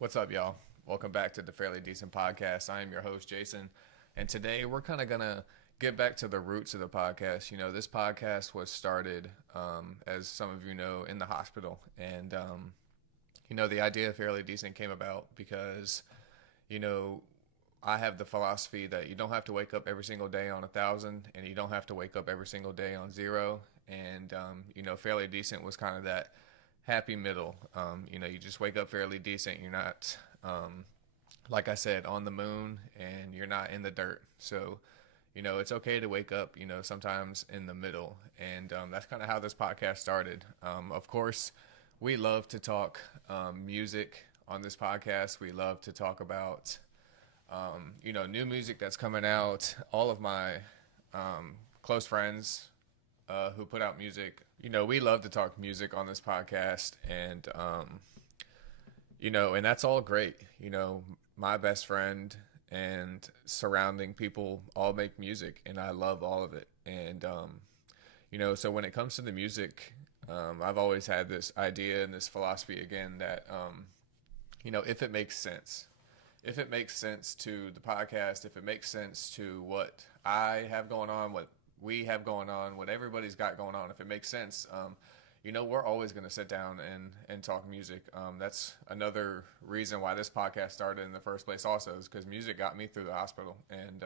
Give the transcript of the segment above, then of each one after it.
What's up, y'all? Welcome back to the Fairly Decent podcast. I am your host, Jason, and today we're kind of gonna get back to the roots of the podcast. This podcast was started, as some of you know, in the hospital, and the idea of Fairly Decent came about because, you know, I have the philosophy that you don't have to wake up every single day on 1,000, and you don't have to wake up every single day on zero. And Fairly Decent was kind of that happy middle. You just wake up fairly decent. You're not, like I said, on the moon, and you're not in the dirt. So, it's okay to wake up, sometimes in the middle. And that's kind of how this podcast started. Of course, we love to talk music on this podcast. We love to talk about, new music that's coming out. All of my close friends who put out music. We love to talk music on this podcast, and and that's all great. My best friend and surrounding people all make music, and I love all of it. And so when it comes to the music, I've always had this idea and this philosophy again that if it makes sense. If it makes sense to the podcast, if it makes sense to what I have going on, what we have going on, what everybody's got going on, if it makes sense, we're always going to sit down and talk music. That's another reason why this podcast started in the first place also, is because music got me through the hospital. And,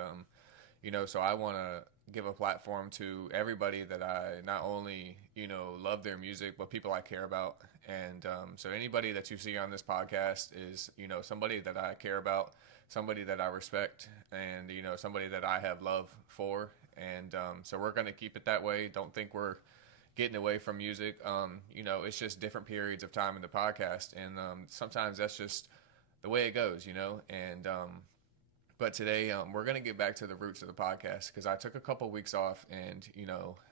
so I want to give a platform to everybody that I not only, love their music, but people I care about. And so anybody that you see on this podcast is, somebody that I care about, somebody that I respect, and, somebody that I have love for. And so we're going to keep it that way. Don't think we're getting away from music. It's just different periods of time in the podcast. And sometimes that's just the way it goes, And but today we're going to get back to the roots of the podcast, because I took a couple weeks off, and,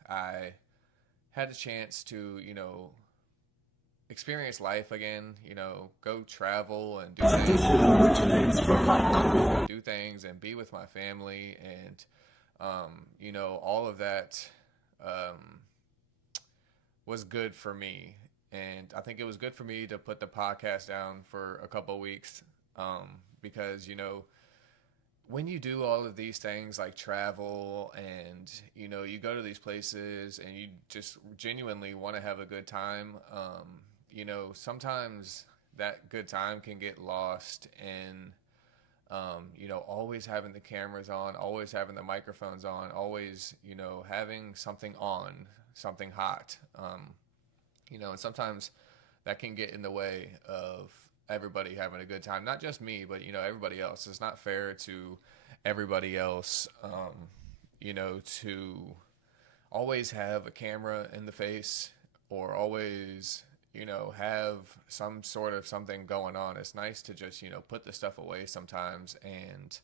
I had a chance to, experience life again, go travel and do things and be with my family, and all of that was good for me. And I think it was good for me to put the podcast down for a couple of weeks, because, when you do all of these things like travel and, you go to these places and you just genuinely want to have a good time, sometimes that good time can get lost in always having the cameras on, always having the microphones on, always, having something on, something hot. And sometimes that can get in the way of everybody having a good time. Not just me, but, everybody else. It's not fair to everybody else, to always have a camera in the face, or always have some sort of something going on. It's nice to just, put the stuff away sometimes and,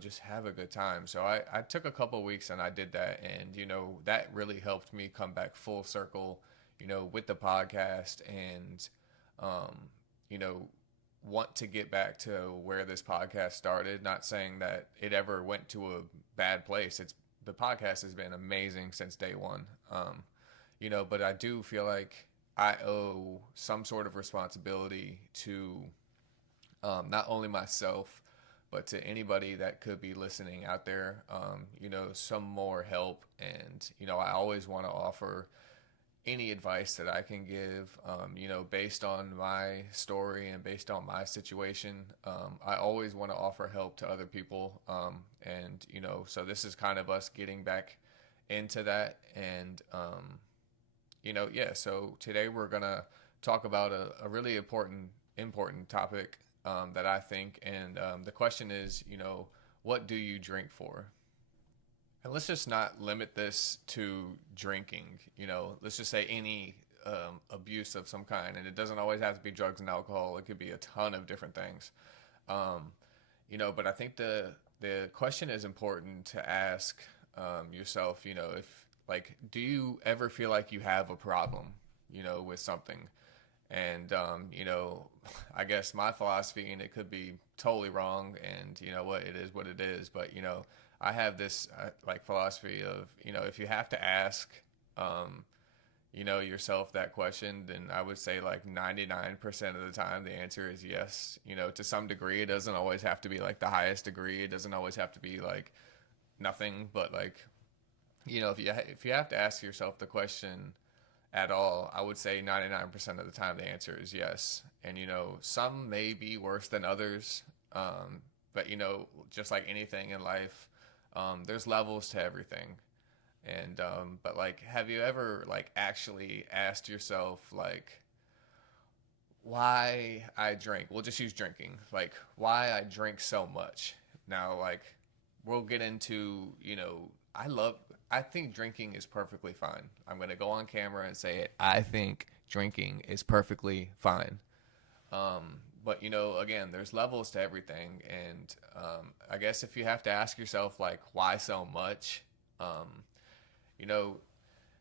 just have a good time. So I took a couple weeks and I did that. And, that really helped me come back full circle, with the podcast, and, want to get back to where this podcast started. Not saying that it ever went to a bad place. The podcast has been amazing since day one. But I do feel like I owe some sort of responsibility to not only myself, but to anybody that could be listening out there, some more help. And, I always want to offer any advice that I can give, based on my story and based on my situation. I always want to offer help to other people. And, so this is kind of us getting back into that. And, so today we're going to talk about a really important topic that I think. And the question is, what do you drink for? And let's just not limit this to drinking. Let's just say any abuse of some kind. And it doesn't always have to be drugs and alcohol. It could be a ton of different things. But I think the question is important to ask yourself, if, like, do you ever feel like you have a problem, with something? And, I guess my philosophy, and it could be totally wrong, and it is what it is. But, I have this philosophy of, if you have to ask, yourself that question, then I would say like 99% of the time the answer is yes. To some degree, it doesn't always have to be like the highest degree. It doesn't always have to be like nothing, but like, if you have to ask yourself the question at all, I would say 99% of the time the answer is yes. And some may be worse than others. But just like anything in life, there's levels to everything. And but like, have you ever like actually asked yourself like why I drink? We'll just use drinking. Like why I drink so much. Now, like we'll get into, I think drinking is perfectly fine. I'm going to go on camera and say it. I think drinking is perfectly fine. But again, there's levels to everything, and I guess if you have to ask yourself like why so much, you know,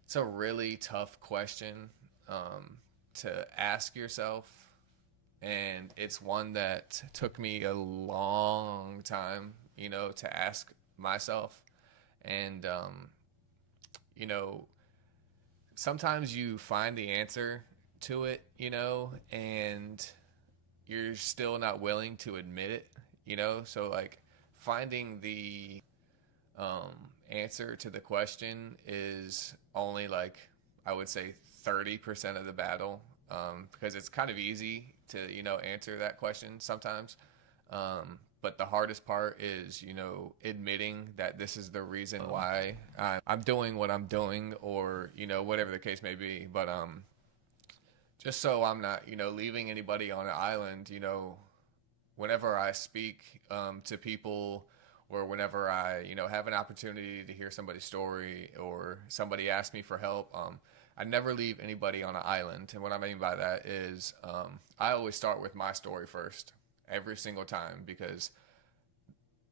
it's a really tough question to ask yourself, and it's one that took me a long time, to ask myself, and you know, sometimes you find the answer to it, and you're still not willing to admit it, So like finding the um, answer to the question is only like I would say 30% of the battle, because it's kind of easy to answer that question sometimes. But the hardest part is admitting that this is the reason why I'm doing what I'm doing, or whatever the case may be. But just so I'm not leaving anybody on an island, whenever I speak to people, or whenever I have an opportunity to hear somebody's story, or somebody asks me for help, I never leave anybody on an island. And what I mean by that is I always start with my story first every single time, because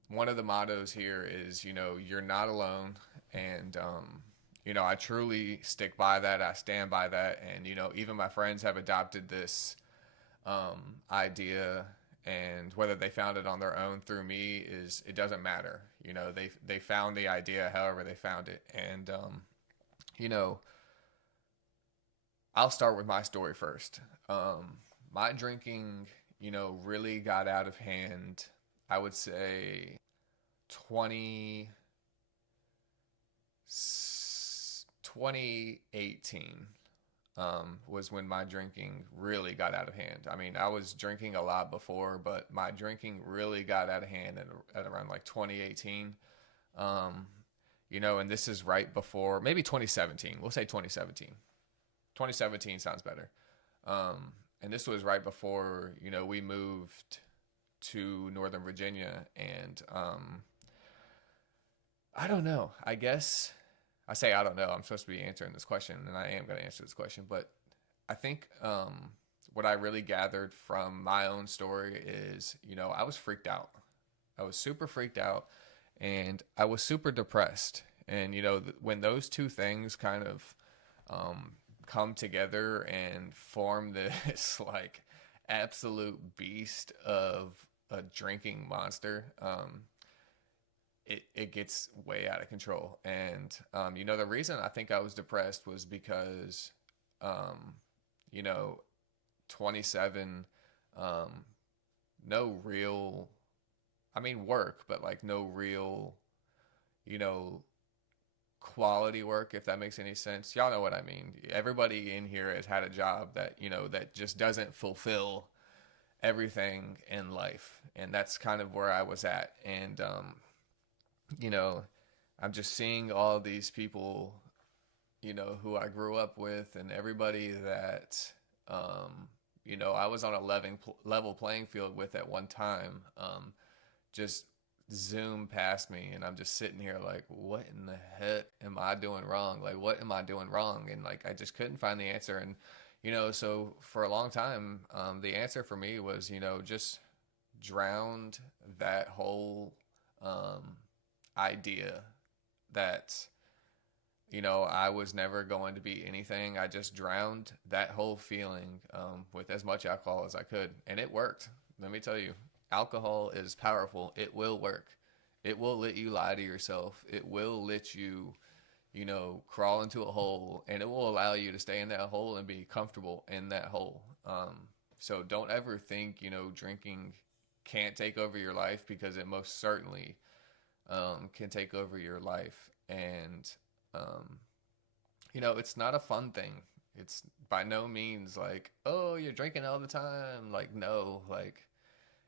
one of the mottos here is you're not alone. And I truly stick by that. I stand by that. And even my friends have adopted this idea, and whether they found it on their own through me, is it doesn't matter. They found the idea however they found it. And you know I'll start with my story first. My drinking really got out of hand, I would say 20 2018 was when my drinking really got out of hand. I mean, I was drinking a lot before, but my drinking really got out of hand at around like 2018. And this is right before, maybe 2017. We'll say 2017. 2017 sounds better. And this was right before, we moved to Northern Virginia. And I don't know. I guess I say I don't know. I'm supposed to be answering this question, and I am going to answer this question. But I think what I really gathered from my own story is, I was freaked out. I was super freaked out, and I was super depressed. And, when those two things kind of come together and form this like absolute beast of a drinking monster, it gets way out of control. And the reason I think I was depressed was because 27, no real, I mean work, but like no real you know quality work, if that makes any sense. Y'all know what I mean. Everybody in here has had a job that that just doesn't fulfill everything in life, and that's kind of where I was at. And you know, I'm just seeing all these people, who I grew up with, and everybody that, I was on a level playing field with at one time, just zoom past me. And I'm just sitting here like, what in the heck am I doing wrong? Like, what am I doing wrong? And like, I just couldn't find the answer. And, so for a long time, the answer for me was, just drowned that whole, idea that I was never going to be anything. I just drowned that whole feeling with as much alcohol as I could, and it worked. Let me tell you, alcohol is powerful. It will work. It will let you lie to yourself. It will let you crawl into a hole, and it will allow you to stay in that hole and be comfortable in that hole. So don't ever think, drinking can't take over your life, because it most certainly can take over your life. And, um, it's not a fun thing. It's by no means like, oh, you're drinking all the time. Like, no, like,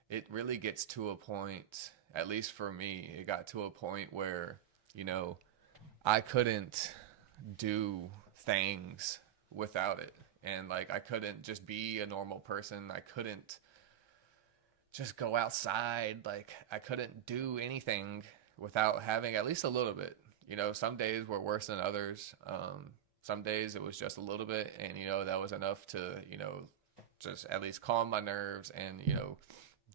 it really gets to a point, at least for me, it got to a point where, you know, I couldn't do things without it. And like, I couldn't just be a normal person. I couldn't just go outside. Like, I couldn't do anything without having at least a little bit. Some days were worse than others. Some days it was just a little bit, and that was enough to just at least calm my nerves and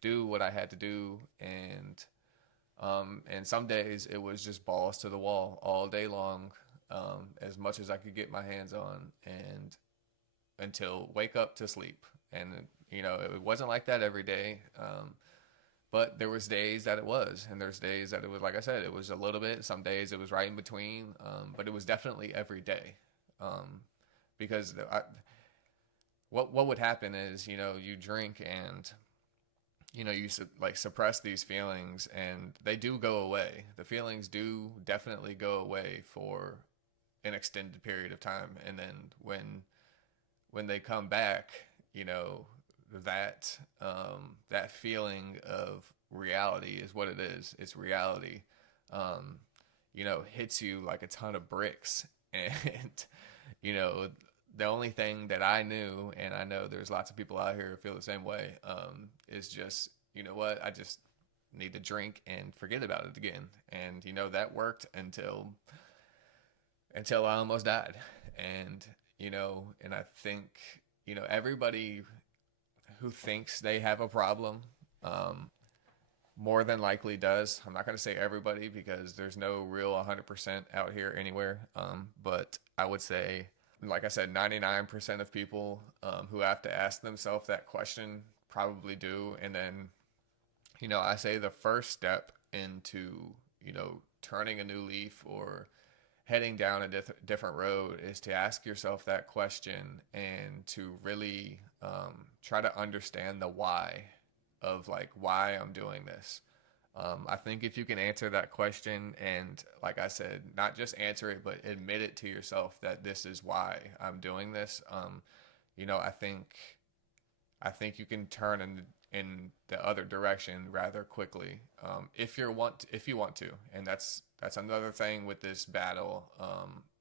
do what I had to do. And some days it was just balls to the wall all day long, as much as I could get my hands on, and until wake up to sleep. And it wasn't like that every day. But there was days that it was, and there's days that it was, like I said, it was a little bit. Some days it was right in between, but it was definitely every day. Because what would happen is, you drink, and you suppress these feelings, and they do go away. The feelings do definitely go away for an extended period of time, and then when they come back, that that feeling of reality is what it is. It's reality. Hits you like a ton of bricks, and the only thing that I knew, and I know there's lots of people out here who feel the same way, is just, what, I just need to drink and forget about it again. And that worked until I almost died. And and I think everybody who thinks they have a problem, more than likely does. I'm not going to say everybody, because there's no real 100% out here anywhere. But I would say, like I said, 99% of people who have to ask themselves that question probably do. And then, I say the first step into, turning a new leaf or heading down a different road is to ask yourself that question, and to really try to understand the why of like why I'm doing this. I think if you can answer that question, and like I said, not just answer it, but admit it to yourself that this is why I'm doing this. I think you can turn in the other direction rather quickly, if you want to. And that's another thing with this battle,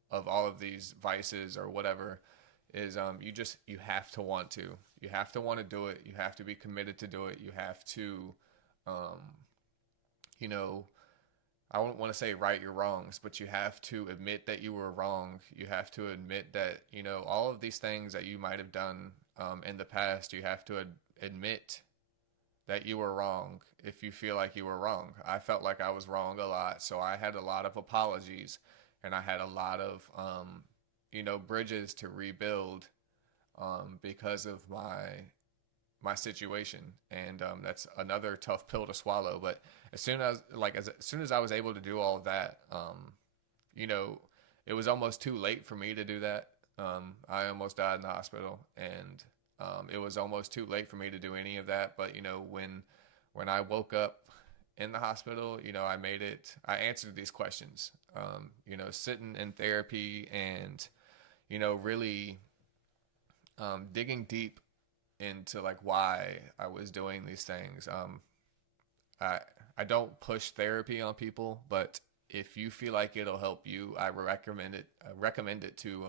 of all of these vices or whatever, is you have to want to. You have to want to do it. You have to be committed to do it. You have to, I don't want to say right your wrongs, but you have to admit that you were wrong. You have to admit that, all of these things that you might have done in the past, you have to admit that you were wrong if you feel like you were wrong. I felt like I was wrong a lot, so I had a lot of apologies, and I had a lot of, bridges to rebuild, because of my situation. And that's another tough pill to swallow. But as soon as I was able to do all of that, it was almost too late for me to do that. I almost died in the hospital, and it was almost too late for me to do any of that. But when I woke up in the hospital, I made it. I answered these questions. Sitting in therapy, and really digging deep into like why I was doing these things. I don't push therapy on people, but if you feel like it'll help you, I recommend it. I recommend it to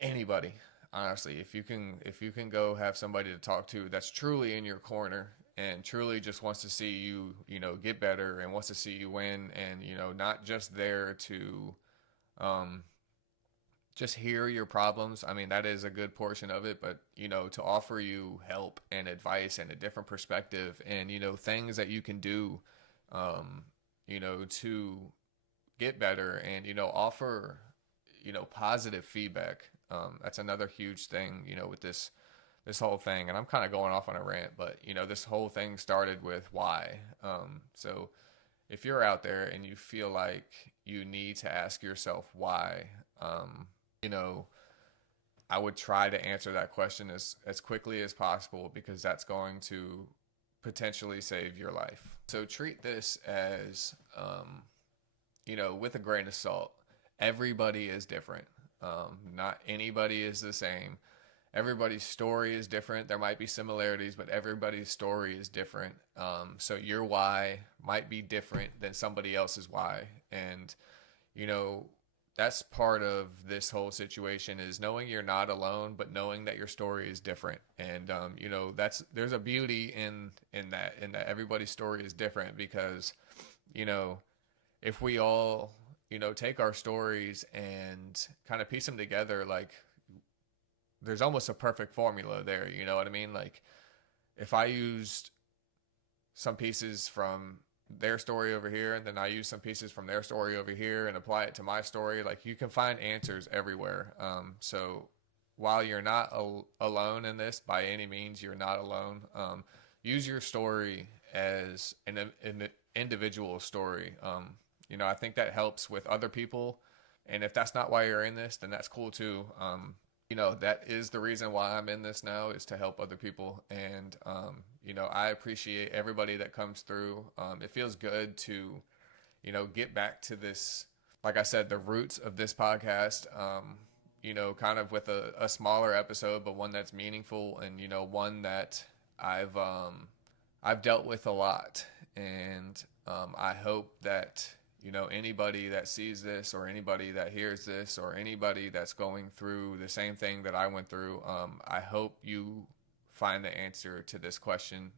anybody. Honestly, if you can go have somebody to talk to that's truly in your corner, and truly just wants to see you, get better, and wants to see you win, and not just there to just hear your problems. I mean, that is a good portion of it, but to offer you help and advice and a different perspective, and things that you can do, to get better, and offer positive feedback. That's another huge thing, with this whole thing. And I'm kind of going off on a rant, but this whole thing started with why. So if you're out there and you feel like you need to ask yourself why, you know, I would try to answer that question as quickly as possible, because that's going to potentially save your life. So treat this as, with a grain of salt. Everybody is different. Not anybody is the same. Everybody's story is different. There might be similarities, but everybody's story is different. So your why might be different than somebody else's why. And, you know, that's part of this whole situation, is knowing you're not alone, but knowing that your story is different. And, there's a beauty in that everybody's story is different, because, you know, if we all, take our stories and kind of piece them together, like, there's almost a perfect formula there. You know what I mean? Like, if I used some pieces from their story over here, and then I use some pieces from their story over here and apply it to my story, like, you can find answers everywhere. So while you're not alone in this, by any means, you're not alone. Use your story as an individual story. I think that helps with other people. And if that's not why you're in this, then that's cool too. That is the reason why I'm in this now, is to help other people. And, I appreciate everybody that comes through. It feels good to, get back to this, like I said, the roots of this podcast, kind of with a smaller episode, but one that's meaningful, and, one that I've dealt with a lot. And I hope that, anybody that sees this, or anybody that hears this, or anybody that's going through the same thing that I went through, I hope you find the answer to this question.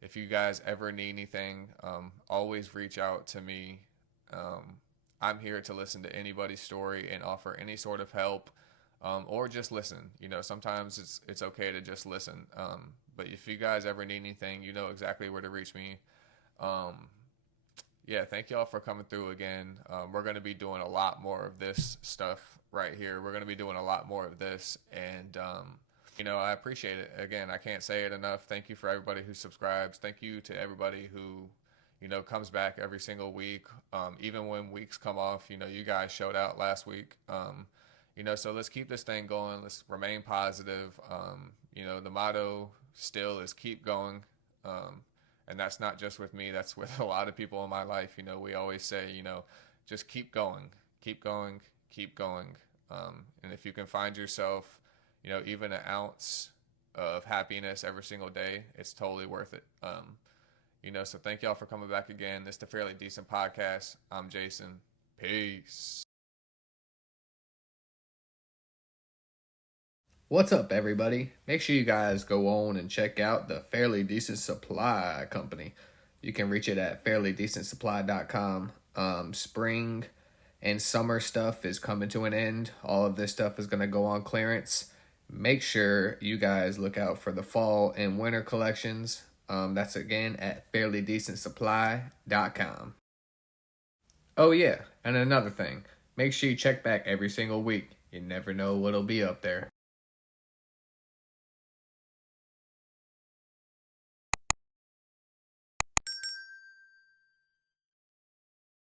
If you guys ever need anything, always reach out to me. I'm here to listen to anybody's story and offer any sort of help, or just listen. Sometimes it's okay to just listen. But if you guys ever need anything, you know exactly where to reach me. Yeah, thank y'all for coming through again. We're going to be doing a lot more of this stuff right here. We're going to be doing a lot more of this. And, I appreciate it. Again, I can't say it enough. Thank you for everybody who subscribes. Thank you to everybody who, comes back every single week. Even when weeks come off, you guys showed out last week. So let's keep this thing going. Let's remain positive. The motto still is keep going. And that's not just with me, that's with a lot of people in my life. We always say, just keep going, keep going, keep going. And if you can find yourself, even an ounce of happiness every single day, it's totally worth it. So thank y'all for coming back again. This is the Fairly Decent Podcast. I'm Jason. Peace. What's up, everybody? Make sure you guys go on and check out the Fairly Decent Supply Company. You can reach it at FairlyDecentSupply.com. Spring and summer stuff is coming to an end. All of this stuff is going to go on clearance. Make sure you guys look out for the fall and winter collections. That's again at FairlyDecentSupply.com. Oh yeah, and another thing. Make sure you check back every single week. You never know what'll be up there.